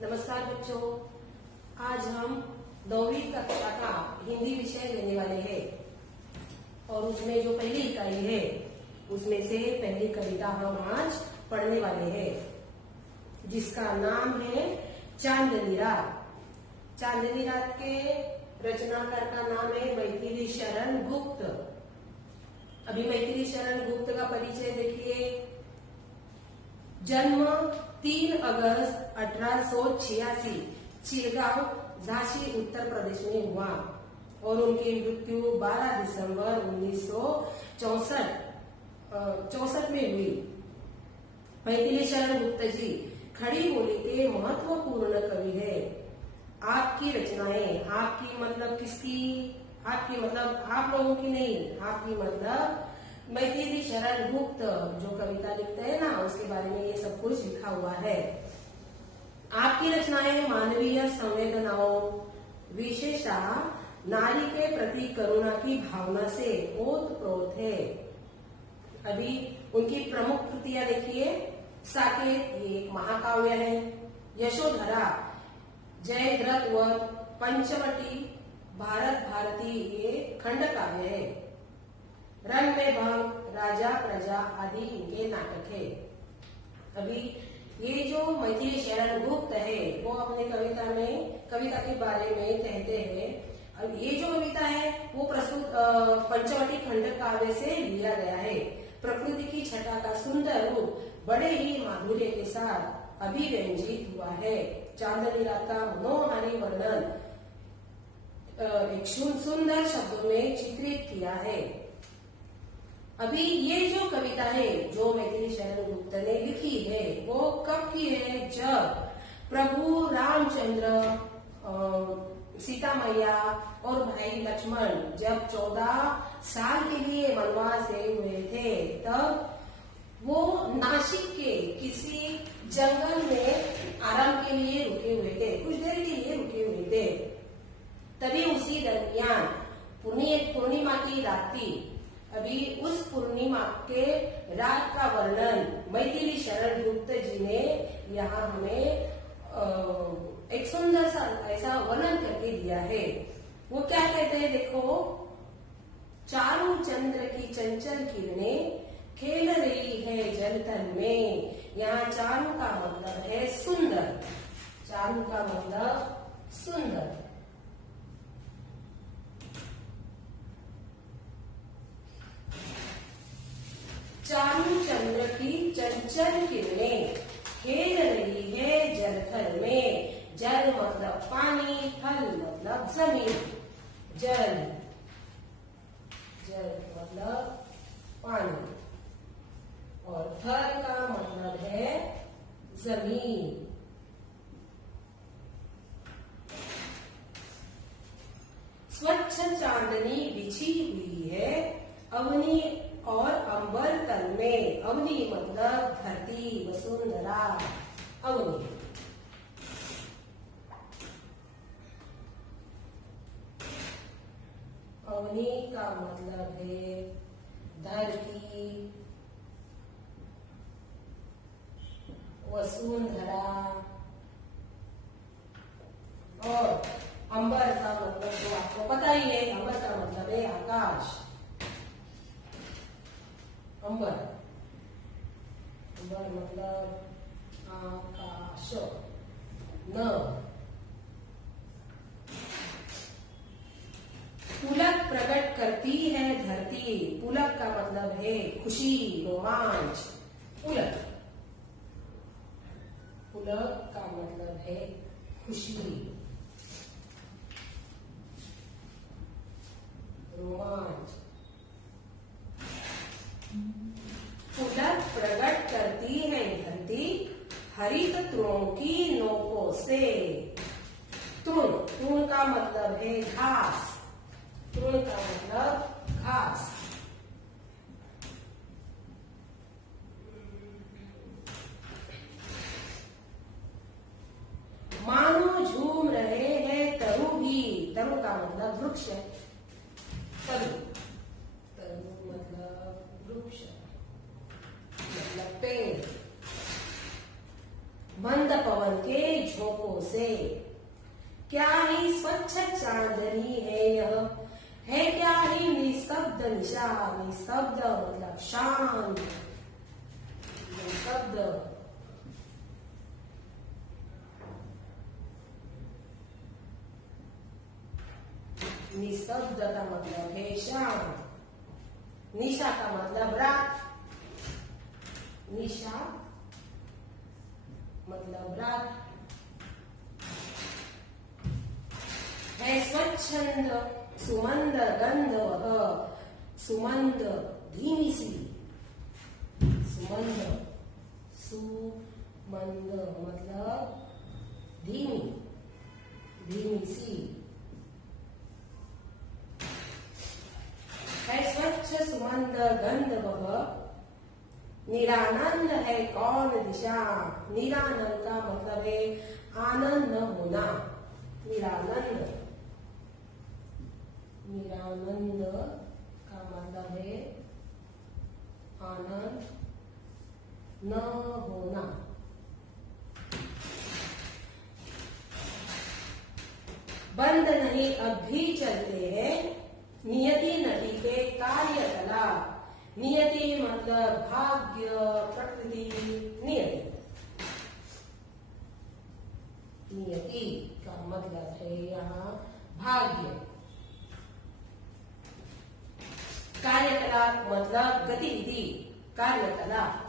नमस्कार बच्चों, आज हम 9वीं कक्षा का हिंदी विषय लेने वाले हैं और उसमें जो पहली इकाई है उसमें से पहली कविता हम आज पढ़ने वाले हैं, जिसका नाम है चांदनी रात। चांदनी रात के रचनाकार का नाम है मैथिली शरण गुप्त। अभी मैथिली शरण गुप्त का परिचय देखिए। जन्म 3 अगस्त 1886 चिलगांव, झांसी, उत्तर प्रदेश में हुआ और उनकी मृत्यु 12 दिसंबर 1964 में हुई। मैथिली शरण गुप्त जी खड़ी बोली के महत्वपूर्ण कवि है। आपकी रचनाएं, आपकी मतलब किसकी? आपकी मतलब आप लोगों की नहीं, आपकी मतलब मैथिली शरण गुप्त जो कविता लिखते हैं ना, उसके बारे में ये सब कुछ लिखा हुआ है। आपकी रचनाएं मानवीय संवेदनाओं, विशेषतः नारी के प्रति करुणा की भावना से ओतप्रोत है। अभी उनकी प्रमुख कृतियां देखिए। साकेत, ये एक महाकाव्य है। यशोधरा, जयद्रथ वध, पंचवटी, भारत भारती, ये खंड काव्य है। रंग में भंग, राजा प्रजा आदि इनके नाटक है। अभी ये जो मैथिली शरण गुप्त है वो अपने कविता के बारे में कहते हैं। अब ये जो कविता है वो प्रस्तुत पंचवटी खंड काव्य से लिया गया है। प्रकृति की छटा का सुंदर रूप बड़े ही माधुर्य के साथ अभिव्यंजित हुआ है। चांदनी रात का मनोहारी वर्णन एक सुंदर शब्दों में चित्रित किया है। अभी ये जो कविता है जो मैथिली शरण गुप्त ने लिखी है वो कब की है? जब प्रभु रामचंद्र, सीता मैया और भाई लक्ष्मण जब 14 साल के लिए वनवास गए हुए थे, तब वो नासिक के किसी जंगल में आराम के लिए रुके हुए थे, कुछ देर के लिए रुके हुए थे। तभी उसी दरमियान पूर्णिमा की रात थी। अभी उस पूर्णिमा के रात का वर्णन मैथिली शरण गुप्त जी ने यहाँ हमें एक सुंदर सा ऐसा वर्णन करके दिया है। वो क्या कहते हैं देखो। चारू चंद्र की चंचल किरणें खेल रही है जलतल में। यहाँ चारू का मतलब है सुंदर। चारू का मतलब सुंदर। चारू चंद्र की चंचल किरणें खेल रही है जलथल में। जल मतलब पानी, थल मतलब जमीन। जल मतलब पानी और थल का मतलब है जमीन। स्वच्छ चांदनी बिछी हुई है अवनी और अंबर तल में। अवनी मतलब धरती, वसुंधरा, अवनी। अवनी का मतलब है धरती, वसुंधरा और अंबर का मतलब तो आपको पता ही है। अंबर का मतलब है आकाश। अंबर मतलब आकाश। न पुलक प्रकट करती है धरती। पुलक का मतलब है खुशी, रोमांच। पुलक का मतलब है खुशी, रोमांच। पुलक प्रकट करती है धरती हरित तृणों की नोकों से। तृण का मतलब है घास। तृण का मतलब घास। मानो झूम रहे हैं तरु भी। तरु का मतलब वृक्ष। तरु मतलब वृक्ष, मतलब पेड़। मंद पवन के झोंकों से। क्या ही स्वच्छ चांदनी है यह, है क्या ही निस्तब्ध निशा। निस्तब्ध मतलब शांत, निस्तब्ध। निस्तब्ध का मतलब है शांत। निशा का मतलब रात, निशा मतलब रात। है स्वच्छंद सुमंद गंध वह, सुमंद धीमी सी। सुमंद, सुमंद मतलब धीमी, धीमी सी। है स्वच्छ सुमंद गंध वह, निरानंद है कौन दिशा। निरानंद का मतलब है आनंद न होना। निरानंद, निरानंद का मतलब है आनंद न होना। बंद नहीं अब भी चलते हैं, नियति नदी के कार्यकलाप। नियति मतलब भाग्य, प्रकृति, नियति। नियति का मतलब है यहाँ भाग्य। कार्यकलाप मतलब गतिविधि, कार्यकलाप।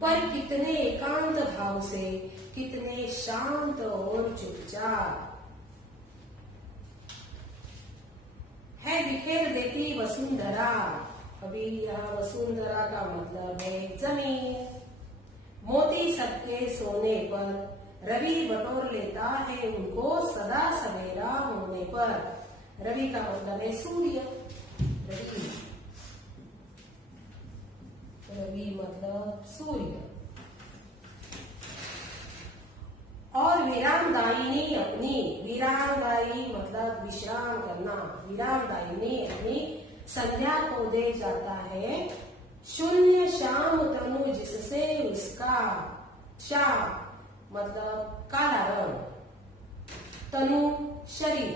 पर कितने एकांत भाव से, कितने शांत और चुपचाप। है बिखेर देती वसुंधरा। अभी यह वसुंधरा का मतलब है जमीन। मोती सबके सोने पर, रवि बटोर लेता है उनको सदा सवेरा होने पर। रवि का मतलब है सूर्य। रवि, रवि मतलब सूर्य। और विरामदायिनी अपनी, विरामदायी मतलब विश्राम करना। विरामदायिनी अपनी संध्या को दे जाता है, शून्य श्याम तनु जिससे उसका। श्याम मतलब काला रंग, तनु शरीर।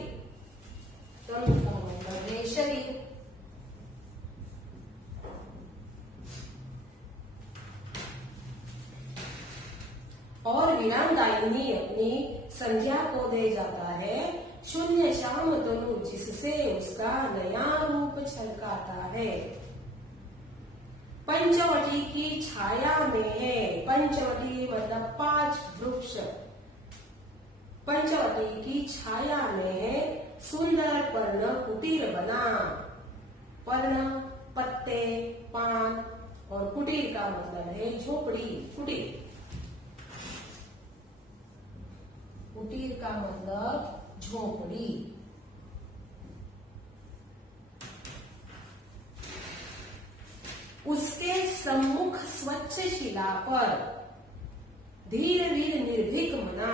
तनु का मतलब है शरीर। और विरामदायिनी अपनी संध्या को दे जाता है, शून्य श्याम तनु जिससे उसका नया रूप छलकाता है। पंचवटी की छाया में है। पंचवटी मतलब 5 वृक्ष। पंचवटी की छाया में है, सुंदर पर्ण कुटीर बना। पर्ण पत्ते, पान, और कुटीर का मतलब है झोपड़ी, कुटीर। कुटीर का मतलब झोपड़ी। उसके सम्मुख स्वच्छ शिला पर, धीरे धीरे निर्भीक मना।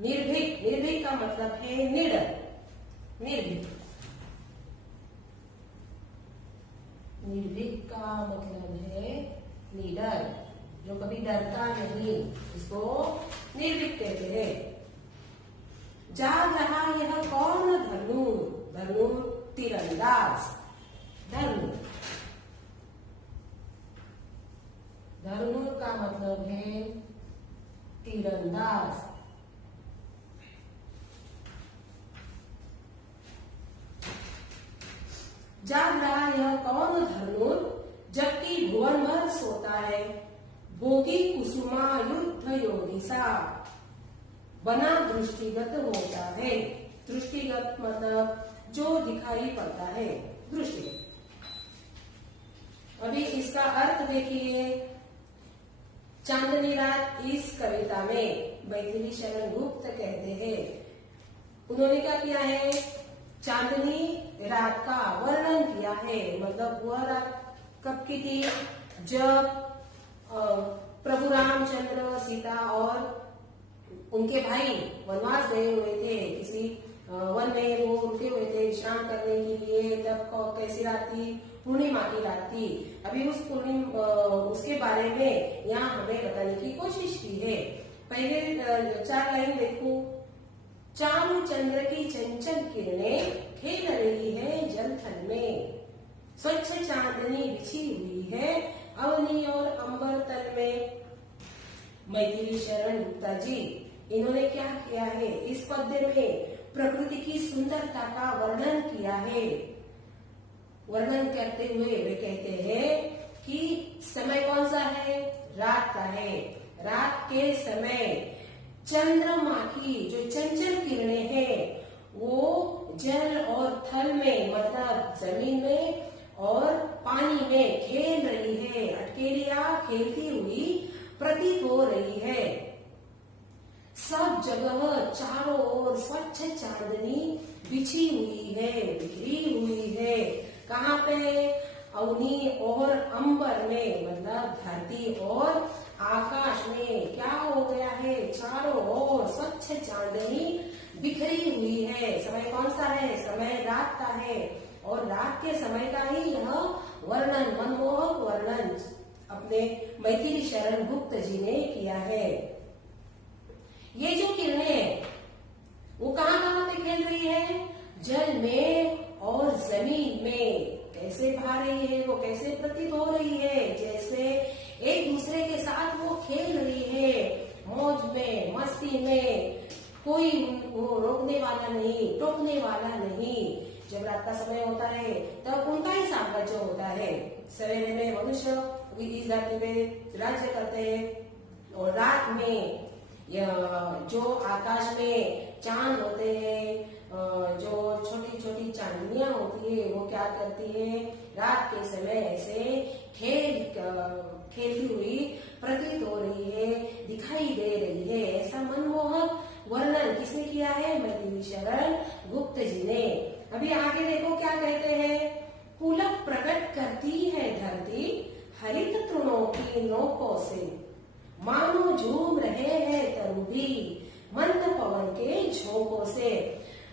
निर्भीक, निर्भीक का मतलब है निडर, निर्भीक। निर्भीक का मतलब है निडर, जो कभी डरता नहीं, इसको निर्भीक कहते हैं। जाग रहा यह कौन धनुर। धनुर तीरंदाज, धनुर। धनुर का मतलब है तीरंदाज। जाग रहा यह कौन धनुर, जबकि भुवन भर सोता है। भोगी कुसुमा युद्ध योगी सा, बना दृष्टिगत होता है। दृष्टिगत मतलब जो दिखाई पड़ता है, दृष्टिगत। अभी इसका अर्थ देखिए। चांदनी रात इस कविता में मैथिली शरण गुप्त कहते हैं, उन्होंने क्या किया है, चांदनी रात का वर्णन किया है। मतलब वह रात कब की थी, जब रामचंद्र, सीता और उनके भाई वनवास गए हुए थे, किसी वन में वो रुके हुए थे विश्राम करने के लिए। तब कैसी रात थी? पूर्णिमा की रात थी। अभी उस पूर्णिमा उसके बारे में यहाँ हमें बताने की कोशिश की है। पहले 4 लाइन देखो। चारू चंद्र की चंचल किरणें खेल रही है जल थल में, स्वच्छ चांदनी बिछी हुई है अवनी और अंबर तल में। मैथिली शरण गुप्ता जी इन्होंने क्या किया है? इस पद्य में प्रकृति की सुंदरता का वर्णन किया है। वर्णन करते हुए वे कहते हैं कि समय कौन सा है? रात का है। रात के समय चंद्रमा की जो चंचल किरणें हैं वो जल और थल में, मतलब जमीन में और पानी में खेल रही है। अटकेलियां खेलती हुई प्रतीत हो रही है। सब जगह चारों ओर स्वच्छ चांदनी बिछी हुई है, बिखरी हुई है। कहाँ पे? अवनी और अंबर में, मतलब धरती और आकाश में क्या हो गया है? चारों ओर स्वच्छ चांदनी बिखरी हुई है। समय कौन सा है? समय रात का है और रात के समय का ही यह वर्णन, मनमोहक वर्णन अपने मैथिली शरण गुप्त जी ने किया है। ये जो किरणें हैं वो कहाँ पे खेल रही है? जल में और जमीन में। कैसे भा रही है? वो कैसे प्रतीत हो रही है? जैसे एक दूसरे के साथ वो खेल रही है, मौज में, मस्ती में। कोई वो रोकने वाला नहीं, टोकने वाला नहीं। जब रात का समय होता है तब उनका ही साम्राज्य होता है। सवेरे में मनुष्य इस धरती पे राज्य करते हैं और रात में जो आकाश में चांद होते हैं, जो छोटी छोटी चांदनियां होती है, वो क्या करती है? रात के समय ऐसे खेलती हुई प्रतीत हो रही है, दिखाई दे रही है। ऐसा मनमोहक वर्णन किसने किया है? मैथिली शरण गुप्त जी ने। अभी आगे देखो क्या कहते हैं। पुलक प्रकट करती है धरती हरित तृणों की नोकों से, मानो झूम रहे हैं तरुभी मंद पवन के झोंकों से।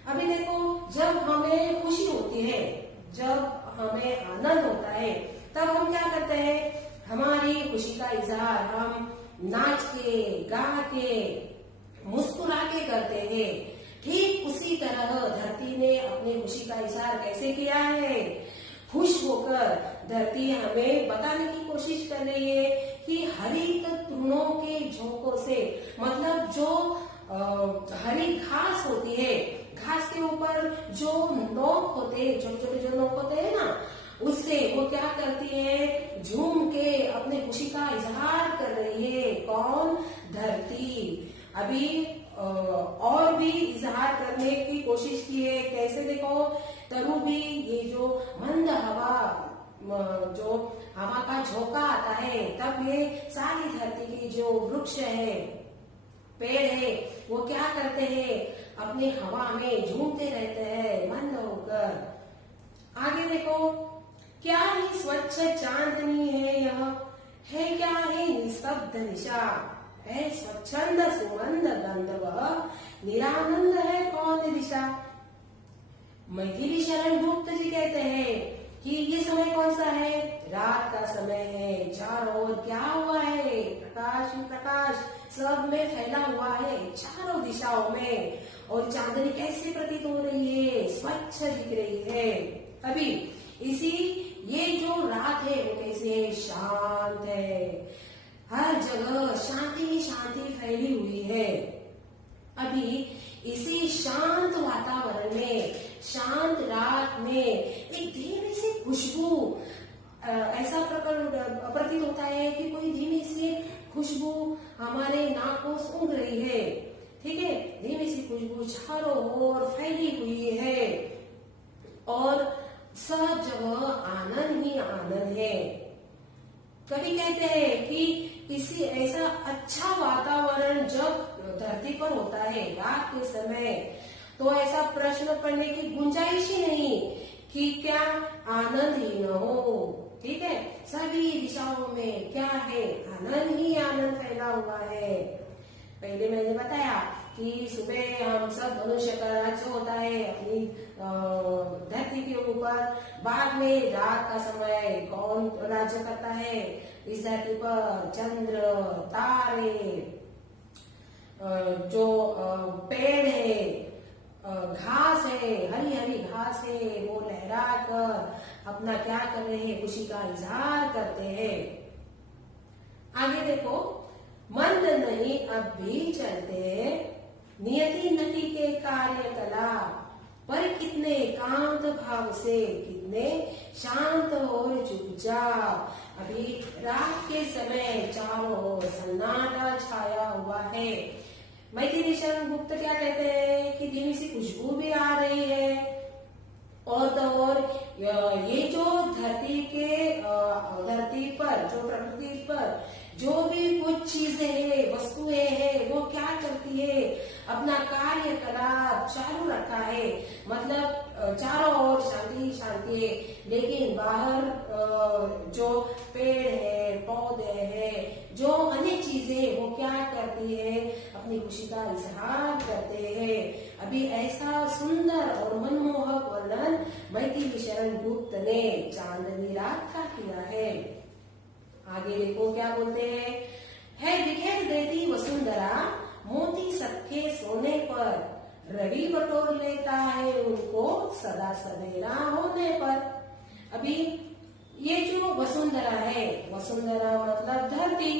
अभी देखो, जब हमें खुशी होती है, जब हमें आनंद होता है, तब हम क्या करते हैं? हमारी खुशी का इजहार हम नाच के, गा के, मुस्कुरा के करते हैं। ठीक उसी तरह धरती ने अपनी खुशी का इजहार कैसे किया है? खुश होकर धरती हमें बताने की कोशिश कर रही है कि हरित तृणों के झोंकों से, मतलब जो हरी घास होती है, घास के ऊपर जो नोक होते हैं, छोटे छोटे जो नोक होते हैं ना, उससे वो क्या करती है? झूम के अपने खुशी का इजहार कर रही है। कौन? धरती। अभी और भी इजहार करने की कोशिश की है। कैसे? देखो, तरु भी, ये जो मंद हवा, जो हवा का झोंका आता है, तब ये सारी धरती की जो वृक्ष है, पेड़ है, वो क्या करते हैं? अपनी हवा में झूमते रहते हैं मंद होकर। आगे देखो, क्या ही स्वच्छ चांदनी है यह, है क्या है निस्तब्ध निशा, है स्वच्छंद सुमंद गंधर्व, निरानंद है कौन दिशा। मैथिली शरण गुप्त जी कहते हैं कि ये समय कौन सा है? रात का समय है। चारों ओर क्या हुआ है? प्रकाश ही प्रकाश सब में फैला हुआ है, चारों दिशाओं में। और चांदनी कैसे प्रतीत हो रही है? स्वच्छ दिख रही है। अभी इसी ये जो रात है वो कैसे है? शांत है। हर जगह शांति ही शांति फैली हुई है। अभी इसी शांत वातावरण में, शांत रात में एक धीमी सी खुशबू, ऐसा प्रतीत होता है कि कोई धीमी सी खुशबू हमारे नाक को सूंघ रही है। ठीक है, धीमी सी खुशबू चारों ओर फैली हुई है और सब जगह आनंद ही आनंद है। कभी कहते हैं कि किसी ऐसा अच्छा वातावरण जब धरती पर होता है रात के समय, तो ऐसा प्रश्न करने की गुंजाइश ही नहीं कि क्या आनंद ही न हो। ठीक है, सभी दिशाओं में क्या है? आनंद ही आनंद फैला फैला हुआ है। पहले मैंने बताया कि सुबह हम सब मनुष्य का राज्य होता है अपनी धरती के ऊपर, बाद में रात का समय कौन राज्य करता है इस धरती पर? चंद्र, तारे, जो पेड़ है, घास है, हरी हरी घास है, वो लहरा कर अपना क्या कर रहे हैं? खुशी का इजहार करते हैं। आगे देखो, मंद नहीं अब भी चलते, नियति नटी के कार्यकलाप, पर कितने एकांत भाव से, कितने शांत और चुपचाप। अभी रात के समय चारों ओर सन्नाटा छाया हुआ है। मैथिली शरण गुप्त क्या कहते हैं कि धीमी सी खुशबू भी आ रही है, और तो और ये जो धरती पर, जो प्रकृति पर जो भी कुछ चीजें हैं, वस्तुएं हैं, वो क्या करती है? अपना कार्यकलाप चालू रखा है। मतलब चारों ओर शांति शांति है, लेकिन बाहर जो पेड़ है, पौधे हैं, जो अनेक चीजें, वो क्या करती है? अपनी खुशी का इजहार करते हैं। अभी ऐसा सुंदर और मनमोहक वर्णन मैथिली शरण गुप्त ने चांदनी रात का किया है। आगे देखो क्या बोलते हैं, है बिखेर देती वसुंधरा मोती सबके सोने पर, रवि बटोर लेता है उनको सदा सवेरा होने पर। अभी ये जो वसुंधरा है, वसुंधरा मतलब धरती,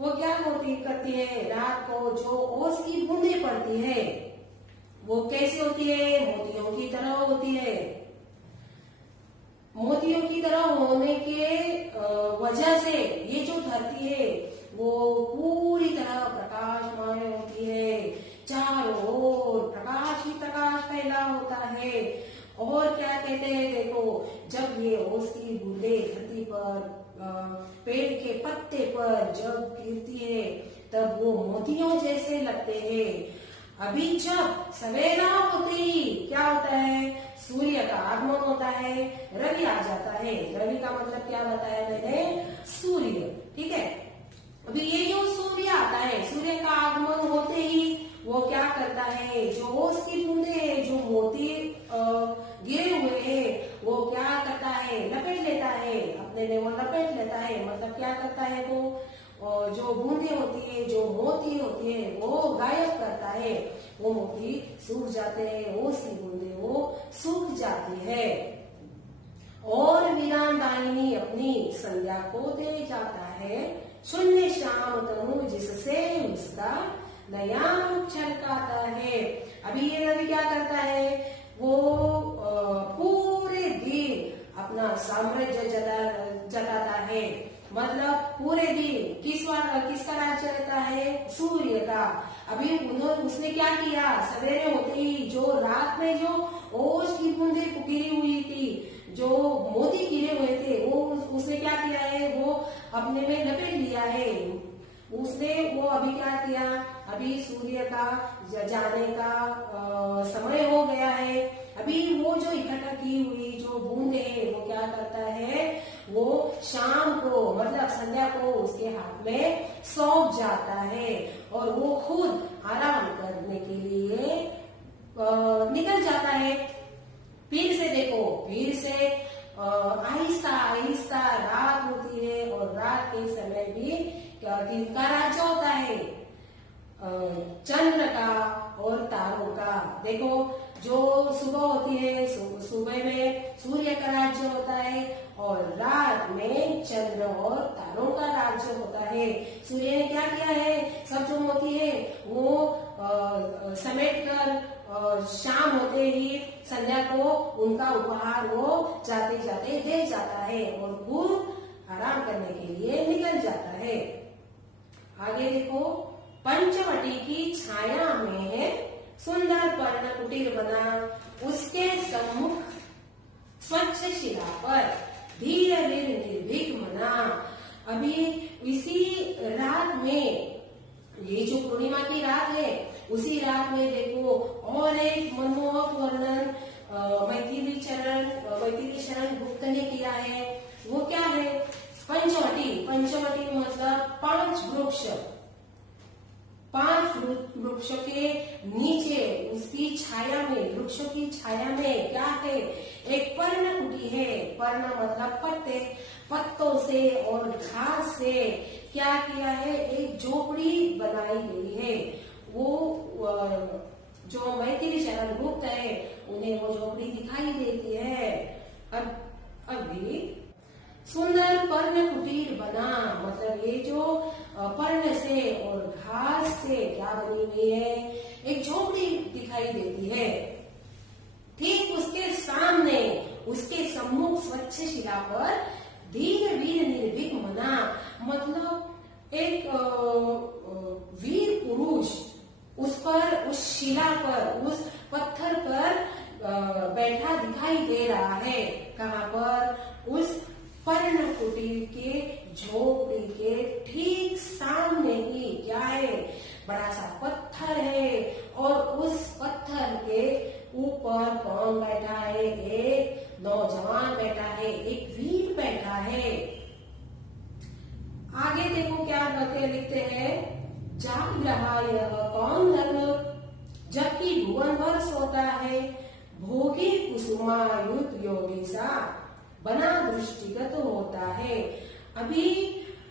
वो क्या करती है? रात को जो ओस की बूंदें पड़ती है, वो कैसी होती है? मोतियों की तरह होती है। मोतियों की तरह होने के वजह से ये जो धरती है वो पूरी तरह प्रकाशमय होती है, चारों ओर प्रकाश ही प्रकाश फैला होता है। और क्या कहते हैं, देखो, जब ये ओस की बूंदे धरती पर, पेड़ के पत्ते पर जब गिरती है, तब वो मोतियों जैसे लगते हैं। अभी जब सवेरा होते ही क्या होता है? सूर्य का आगमन होता है, रवि आ जाता है। रवि का मतलब क्या बताया मैंने? सूर्य, ठीक है। अभी ये जो सूर्य आता है, सूर्य का आगमन होते ही वो क्या करता है? जो ओस की बूंदे हैं, जो मोती गिरे हुए हैं, वो क्या करता है? लपेट लेता है, अपने में वो लपेट लेता है। मतलब क्या करता है? वो जो बूंदे होती है, जो मोती होती है, वो गायब करता है। वो मोती सूख जाते हैं, ओस की बूंदे वो सूख जाती है, और वीरांदायिनी अपनी संध्या को दे जाता है। शून्य श्याम तनु जिससे उसका नया रूप छलकाता है। अभी ये रवि क्या करता है? वो पूरे दिन अपना साम्राज्य जताता है। मतलब पूरे दिन किसका राज्य रहता है? सूर्य का। अभी उसने क्या किया? सवेरे होते ही जो रात में जो ओस की बूंदे गिरी हुई थी, जो मोती गिरे हुए थे, वो उसने क्या किया है? वो अपने में लपेट लिया है। उसने वो अभी क्या किया? अभी सूर्य का जाने का समय हो गया है। अभी वो जो इकट्ठा की हुई जो बूंदे है, वो क्या करता है? वो शाम को, मतलब संध्या को उसके हाथ में सौंप जाता है, और वो खुद आराम करने के लिए निकल जाता है। फिर से देखो, फिर से आहिस्ता आहिस्ता रात होती है, और रात के समय भी दिन का राज्य होता है, चंद्र का और तारों का। देखो, जो सुबह होती है, सुबह में सूर्य का राज्य होता है, और रात में चंद्र और तारों का राज्य होता है। सूर्य ने क्या किया है? सब जो मोती है वो समेट कर शाम होते ही संध्या को उनका उपहार वो जाते जाते दे जाता है, और खुद आराम करने के लिए निकल जाता है। आगे देखो, पंचवटी की छाया में है सुंदर पर्ण कुटीर बना, उसके सम्मुख स्वच्छ शिला पर धीर वीर निर्भीक मना। अभी इसी रात में, ये जो पूर्णिमा की रात है, उसी रात में देखो और एक मनमोहक वर्णन मैथिली शरण गुप्त ने किया है। वो क्या है? पंचवटी। पंचवटी मतलब 5 वृक्ष, 5 वृक्षों के नीचे उसकी छाया में, वृक्षों की छाया में क्या है, एक पर्णकुटी है। पर्ण मतलब पत्ते, पत्तों से और घास से क्या किया है, एक झोपड़ी बनाई गई है। वो जो मैथिली शरण गुप्त है उन्हें वो झोपड़ी दिखाई देती है। अभी सुंदर पर्ण कुटीर बना, मतलब ये जो पर्ण से और घास से क्या बनी हुई है, एक झोपड़ी दिखाई देती है। ठीक उसके सामने, उसके सम्मुख स्वच्छ शिला पर धीर वीर निर्भीक मना, मतलब एक वीर पुरुष उस पर, उस शिला पर, उस पत्थर पर बैठा दिखाई दे रहा है। कहाँ पर, उस पर्ण कुटीर के झोपड़ी के ठीक सामने ही क्या है, बड़ा सा पत्थर है और उस पत्थर के ऊपर कौन बैठा है, एक नौजवान बैठा है, एक वीर बैठा है। आगे देखो क्या लिखते हैं, जाग रहा यह कौन दल, जबकि भुवन भर सोता है, भोगी कुसुमायुत योगी सा बना दृष्टिगत होता है। अभी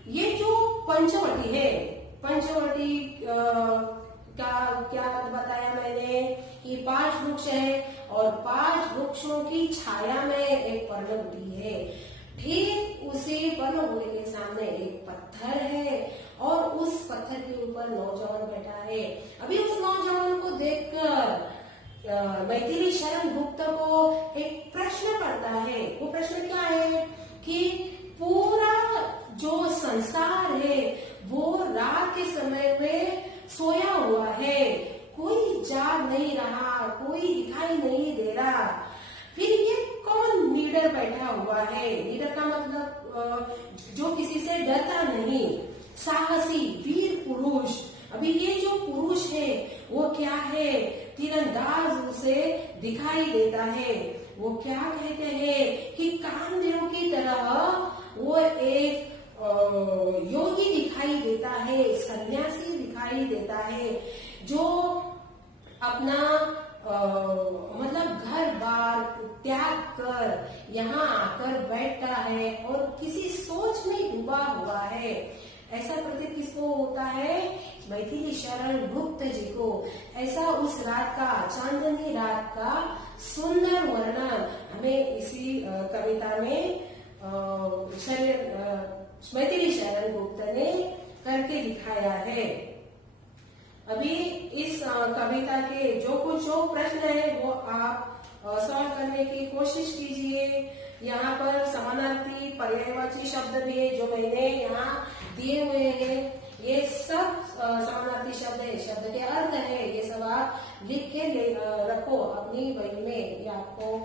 ये जो पंचवटी है, पंचवटी का क्या बताया मैंने कि 5 वृक्ष है और 5 वृक्षों की छाया में एक पर्णकुटी है। ठीक उसी पर्णकुटी के सामने एक पत्थर है और उस पत्थर के ऊपर नौजवान बैठा है। अभी उस नौजवान को देखकर मैथिली शरण गुप्त को एक प्रश्न पड़ता है। वो प्रश्न क्या है कि पूरा जो संसार है वो रात के समय में सोया हुआ है, कोई जाग नहीं रहा, कोई दिखाई नहीं दे रहा, फिर ये कौन लीडर बैठा हुआ है। लीडर का मतलब जो किसी से डरता नहीं, साहसी वीर पुरुष। अभी ये जो पुरुष है वो क्या है, तीरंदाज उसे दिखाई देता है। वो क्या कहते हैं कि कामदेव की तरह वो एक योगी दिखाई देता है, सन्यासी दिखाई देता है, जो अपना मतलब घर बार त्याग कर यहाँ आकर बैठता है और किसी सोच में डूबा हुआ है। ऐसा प्रतीत किसको होता है, मैथिली शरण गुप्त जी को। ऐसा उस रात का, चांदनी रात का सुंदर वर्णन हमें इसी कविता में मैथिली शरण गुप्त ने करके दिखाया है। अभी इस कविता के जो प्रश्न है वो आप सॉल्व करने की कोशिश कीजिए। यहाँ पर समानार्थी पर्यायवाची शब्द भी है जो मैंने यहाँ दिए हुए हैं। ये सब समानार्थी शब्द है, शब्द के अर्थ है, ये सब आप लिख के रखो अपनी बही में। ये आपको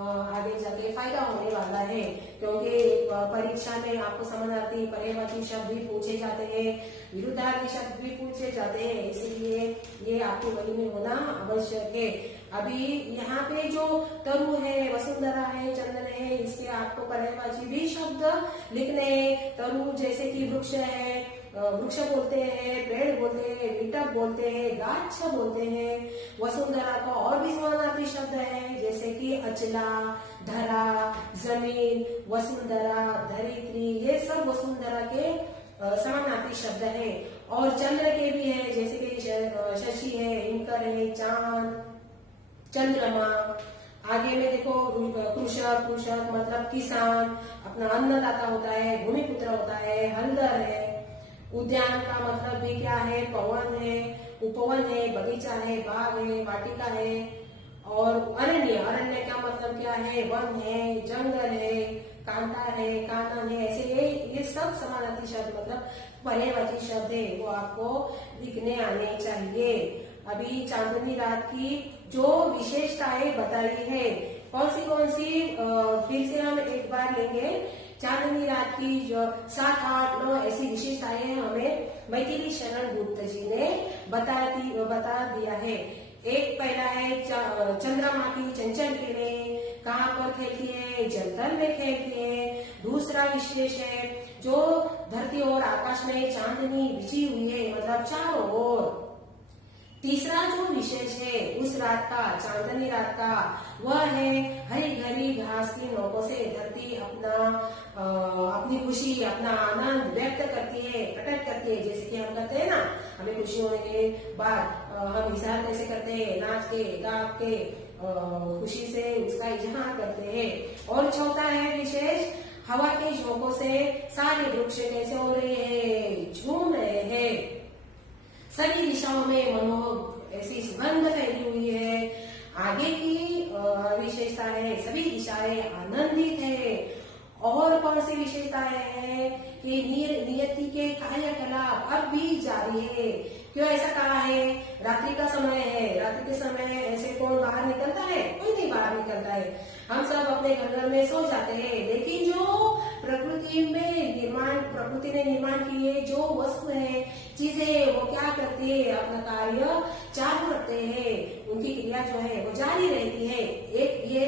आगे जाके फायदा होने वाला है, क्योंकि परीक्षा में आपको समानार्थी पर्यायवाची शब्द भी पूछे जाते हैं, विरुद्धार्थी शब्द भी पूछे जाते हैं, इसलिए ये आपकी बही में होना आवश्यक है। अभी यहाँ पे जो तरु है, वसुंधरा है, चंदन है, इसके आपको पर्यायवाची भी शब्द लिखने हैं। तरु जैसे कि वृक्ष है, वृक्ष बोलते हैं, पेड़ बोलते हैं, विटप बोलते हैं, गाछ बोलते हैं। वसुंधरा का और भी समानार्थी शब्द है, जैसे कि अचला, धरा, जमीन, वसुंधरा, धरित्री, ये सब वसुंधरा के समानार्थी शब्द है। और चंद्र के भी है, जैसे कि शशि है, हिमकर है, चांद, चंद्रमा। आगे में देखो कृषक, कृषक मतलब किसान, अपना अन्नदाता होता है, भूमिपुत्र होता है, हलदर है। उद्यान का मतलब भी क्या है, पवन है, उपवन है, बगीचा है, बाग है, वाटिका है। और अरण्य, अरण्य का मतलब क्या है, वन है, जंगल है, कांता है, कानन है। ऐसे ये सब समानार्थी शब्द मतलब पर्यायवाची शब्द है, वो आपको लिखने आने चाहिए। अभी चांदनी रात की जो विशेषताएं बताई है, कौन सी फिर से हम एक बार लेंगे। चांदनी रात की जो 7, 8, 9 ऐसी विशेषताएं हमें मैथिली शरण गुप्त जी ने बता दिया है। एक पहला है चंद्रमा की चंचल किरणें कहाँ पर खेलती है, जलतल में खेलती है। दूसरा विशेष है जो धरती और आकाश में चांदनी बिछी हुई है, मतलब चारों ओर। तीसरा जो विशेष है उस रात का, चांदनी रात का, वह है हरी भरी घास की नोकों से धरती अपनी खुशी, अपना आनंद व्यक्त करती है, प्रकट करती है। जैसे कि हम करते हैं ना, हमें खुशी होने के बाद हम इजहार कैसे करते हैं, नाच के गा के खुशी से उसका इजहार करते हैं। और चौथा है विशेष, हवा के झोंकों से सारे वृक्ष कैसे हो रहे हैं, झूम रहे हैं। सभी दिशाओं में मनोहर ऐसी सुगंध फैली हुई है। आगे की विशेषता है सभी दिशाएं आनंदित है। और कौन सी विशेषताएं हैं कि नियति के कार्यकलाप अब भी जारी है। क्यों ऐसा कहा है, रात्रि का समय है, रात्रि के समय ऐसे कौन बाहर निकलता है, कोई नहीं बाहर निकलता है। हम सब अपने घर में सो जाते हैं, लेकिन जो प्रकृति ने निर्माण किए जो वस्तु है, चीजें, वो क्या करती है, अपना कार्य चालू रखते हैं, उनकी क्रिया जो है वो जारी रहती है। एक ये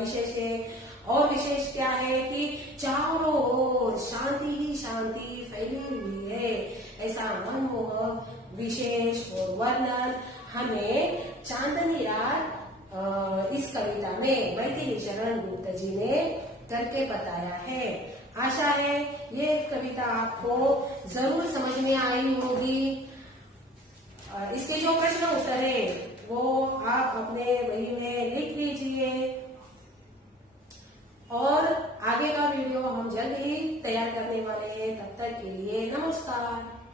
विशेष है। और विशेष क्या है कि चारों ओर शांति ही शांति फैली हुई है। ऐसा मनमोहक विशेष और वर्णन हमें चांदनी रात इस कविता में मैथिली शरण गुप्त जी ने करके बताया है। आशा है ये कविता आपको जरूर समझ में आई होगी। इसके जो प्रश्न उत्तर है वो आप अपने वही में लिख लीजिए। और आगे का वीडियो हम जल्द ही तैयार करने वाले हैं। तब तक के लिए नमस्कार।